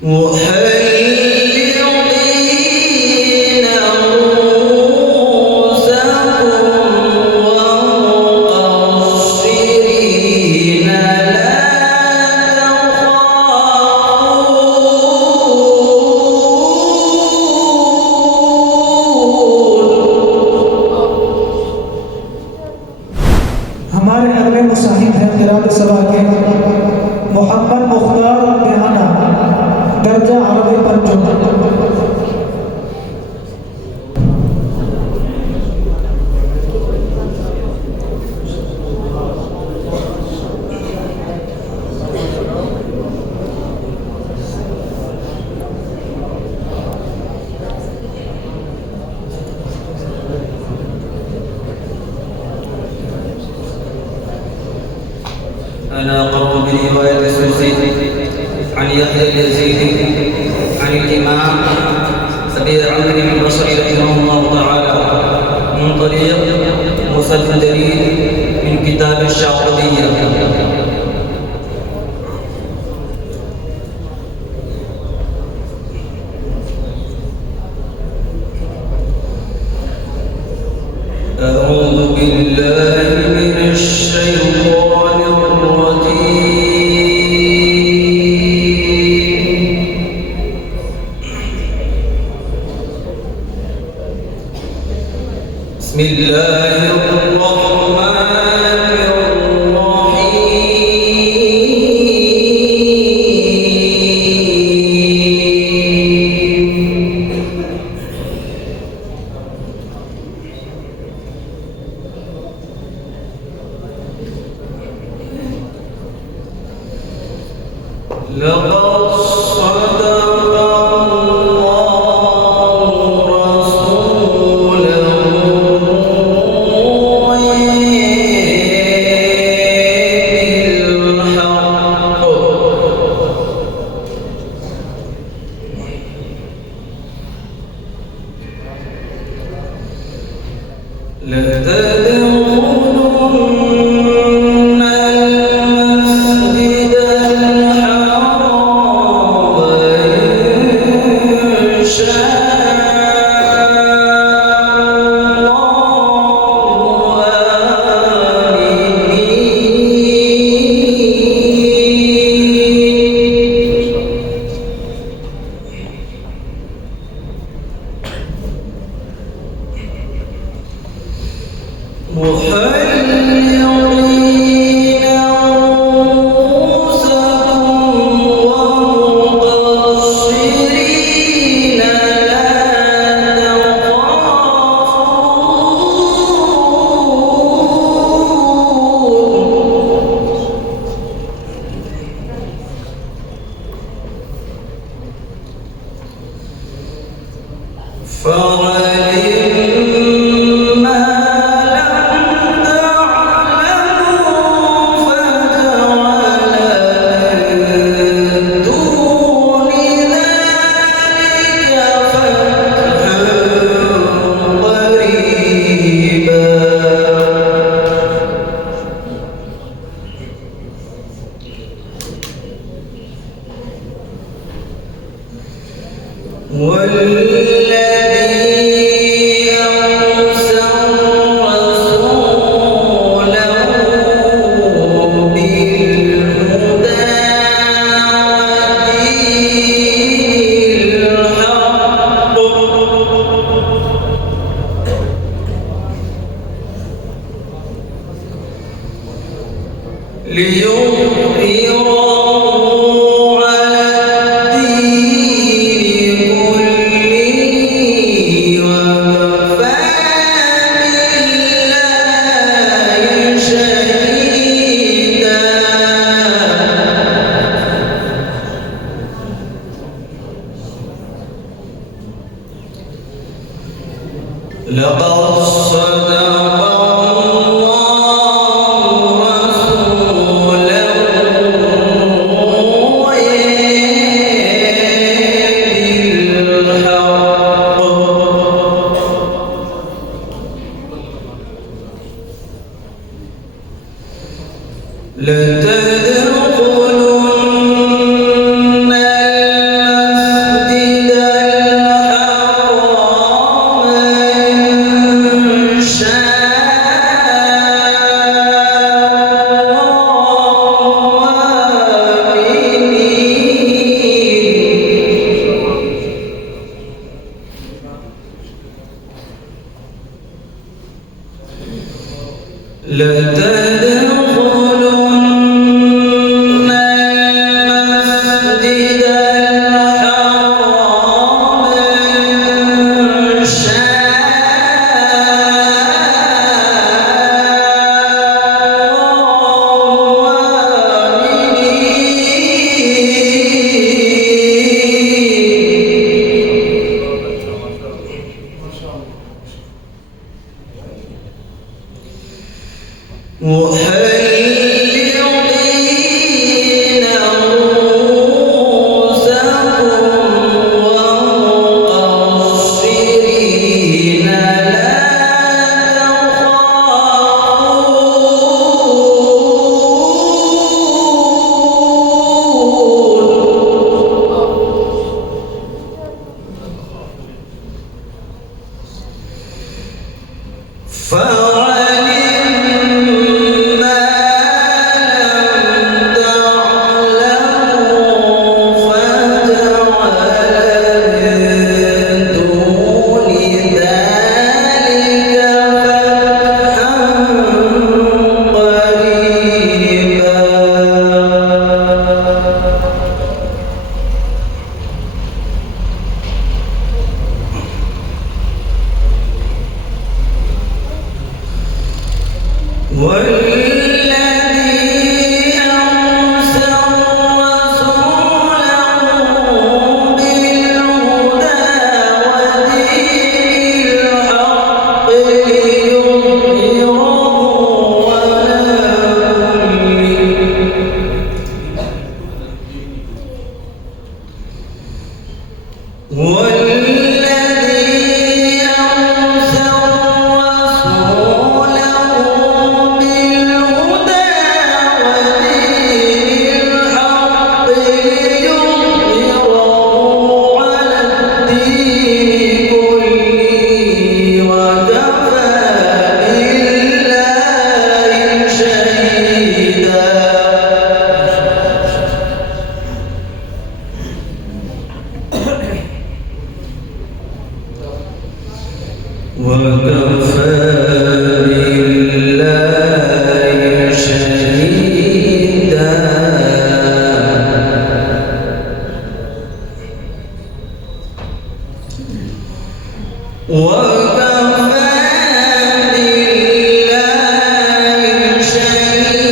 हमारे अगले मुसाहिब हैं क़िरात सभा के मोहम्मद मुख्तार रेहाना, दर्जा अरबी पंजुम। أنا أقرأ برواية السوسي عن يحيى اليزيدي عن الإمام أبي عمرو البصري رحمه الله تعالى من طريق موسى الفدري من كتاب الشاطبية. أعوذ بالله من الشيطان بسم الله الرحمن الرحيم. لقد صدق لتدخلن المسجد الحرام إن شاء الله آمنين محلقين رؤوسكم ومقصرين لا تخافون فعلم والذي أرسل رسوله بالهدى ودين الحق ليظهره على الدين كله وكفى بالله شهيدا. لقد صدق لتدخلن المسجد والذي أرسل رسوله بالهدى ودين الحق ليظهره على الدين كله وكفى بالله شهيدا. وكفى بالله شهيدا. وكفى بالله شهيدا.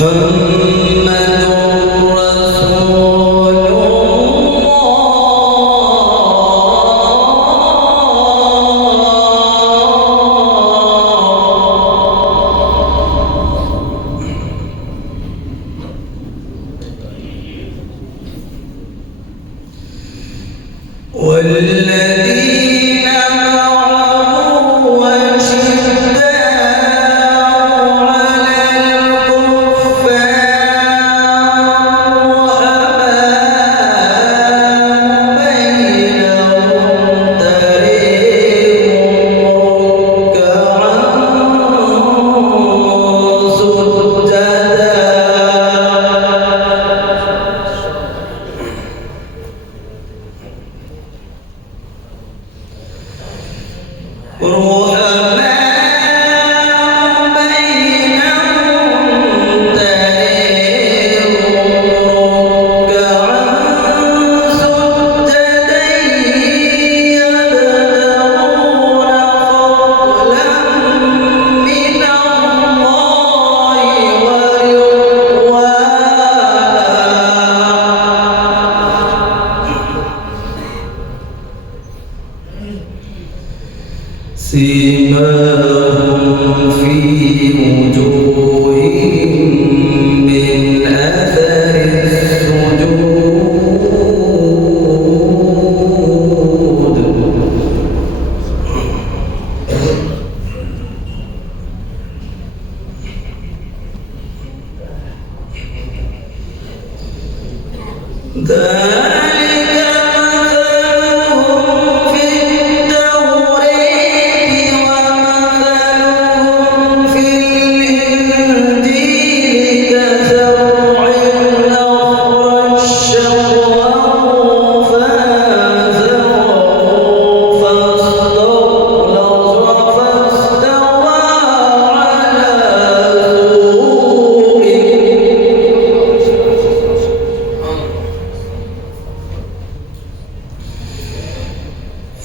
محمد رسول والذين معه أشداء على الكفار رحماء بينهم تراهم ركعا سجدا. سيماهم في وجوههم من أثر السجود.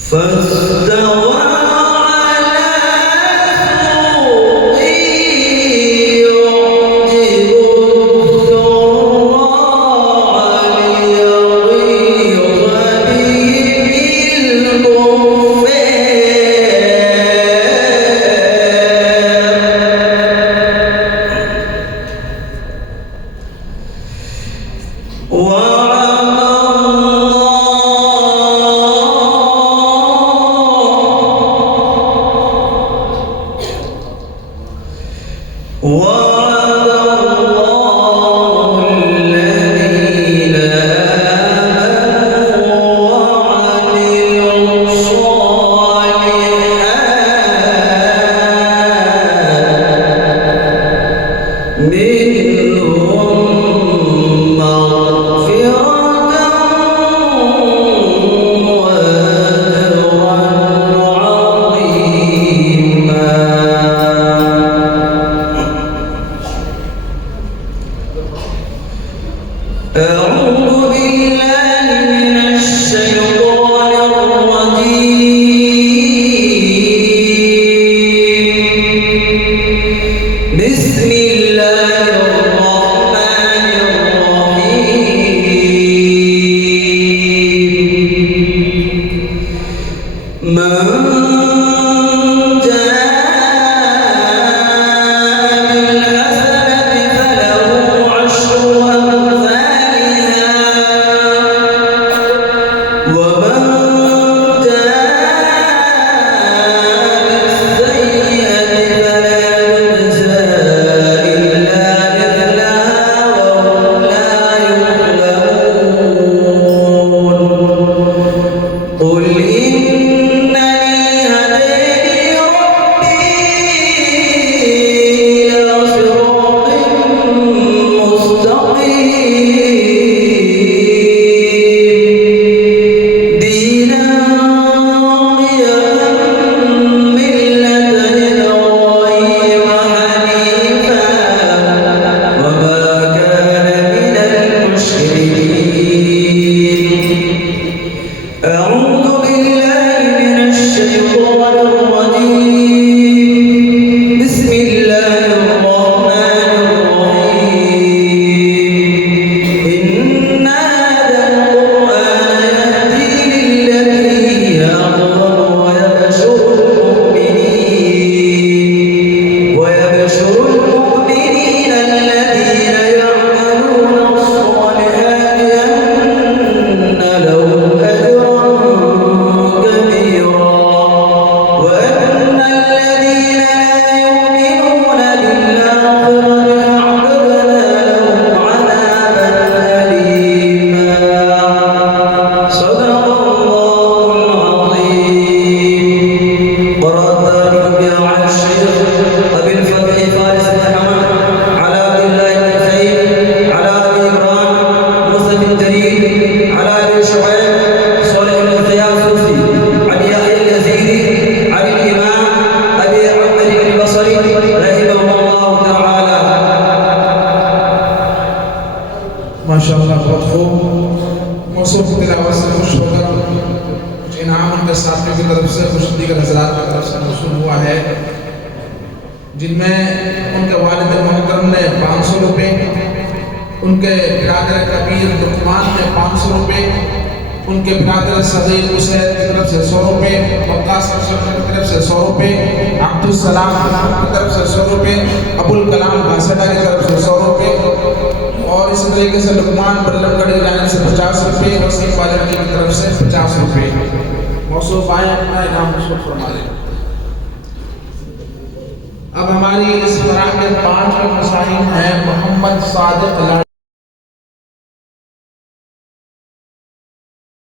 فاستوى على سوقه يعجب الزراع ليغيظ بهم وعد الله الذين آمنوا وعملوا الصالحات منهم مغفرة وأجرا عظيما. أعوذ بالله من الشيطان الرجيم. بسم الله الرحمن الرحيم. माशाअल्लाह बहुत खूब मौसूफ की तिलावत से खुश होकर कुछ इनाम उनके साथियों की तरफ से कुछ दीगर हजरात की तरफ से मौसूल हुआ है, जिनमें उनके वालिद मोहतरम ने 500 रुपये, उनके बिरादर कबीर लुकमान ने 500 रुपये, उनके बिरादर सगीर हुसैन की तरफ से 100 रुपये, वक्कास की तरफ से 100 रुपये, अब्दुल सलाम की तरफ से 100 रुपये, अबुल कलाम घासेडा की तरफ से 100 रुपये और इसी तरीके से लुकमान बल्लभगढ़ की जानिब से 50 रुपये, वसीम वालकी की तरफ से 50 रुपये मौसूफ आए, अपना इनाम मौसूफ फरमा लें। अब हमारी इस तरह के 5 मसाहिब हैं मोहम्मद सादिक